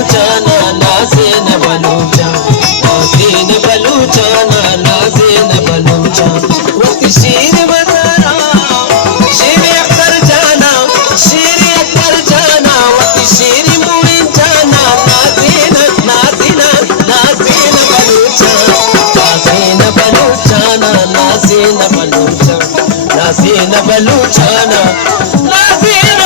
बलूचाना नाज़ीन बलूचा नाज़ीन बलूचाना नाज़ीन बलूचा वक्त शीर मज़ारा शीर अख्तर जाना वक्त शीर मुइन जाना नाज़ीन नाज़ीन नाज़ीन बलूचा नाज़ीन बलूचाना नाज़ीन बलूचा नाज़ीन बलूचाना नाज़ीन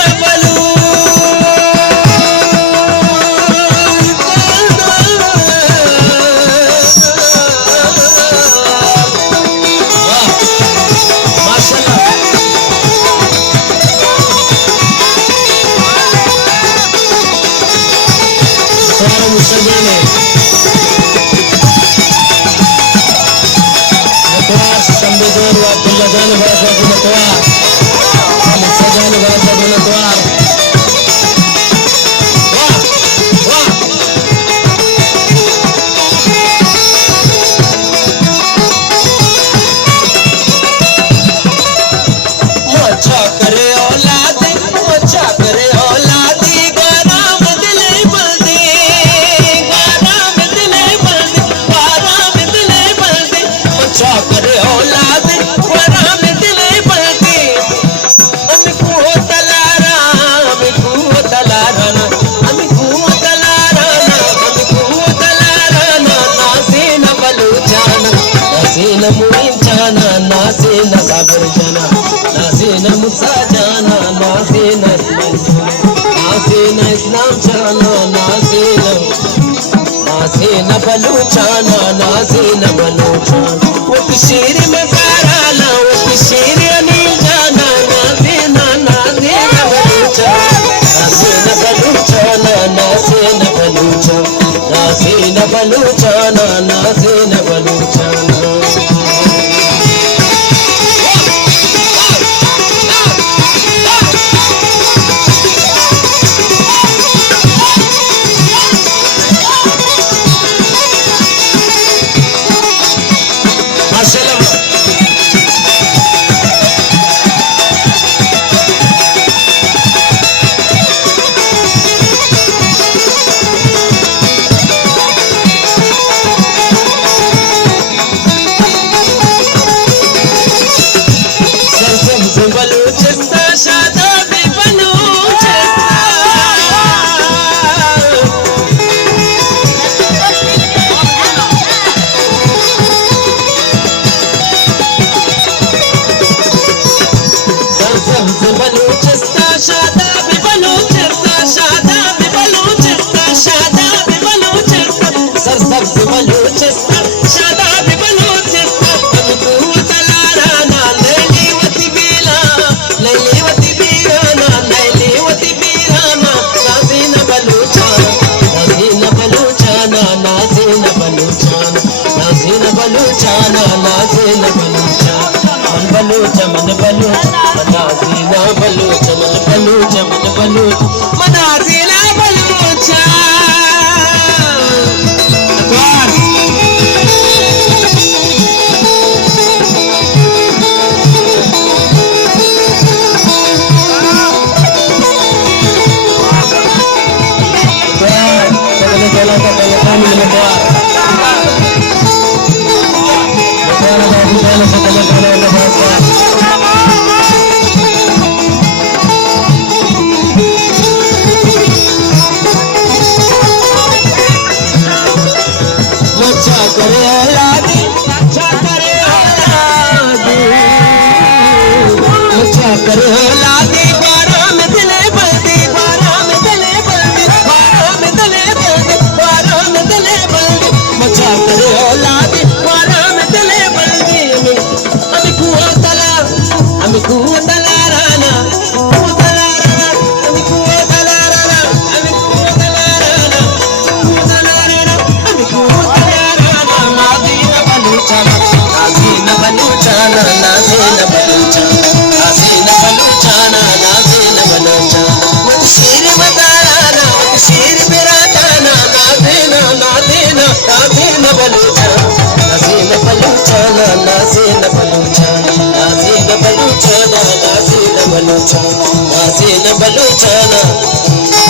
नाज़ीन साबिर जाना नाज़ीन मूसा जाना नाज़ीन इस्लाम जाना नाज़ीन बलूचाना नाज़ीन बलूचा वक्त शीर मज़ारा ना वक्त शीर अनिल जाना नाज़ीन बलूचा नाज़ीन बलूचाना नाज़ीन बलूचा नाज़ीन बलूचाना नाज़ीन बलूचाना नाज़ीन बलूचाना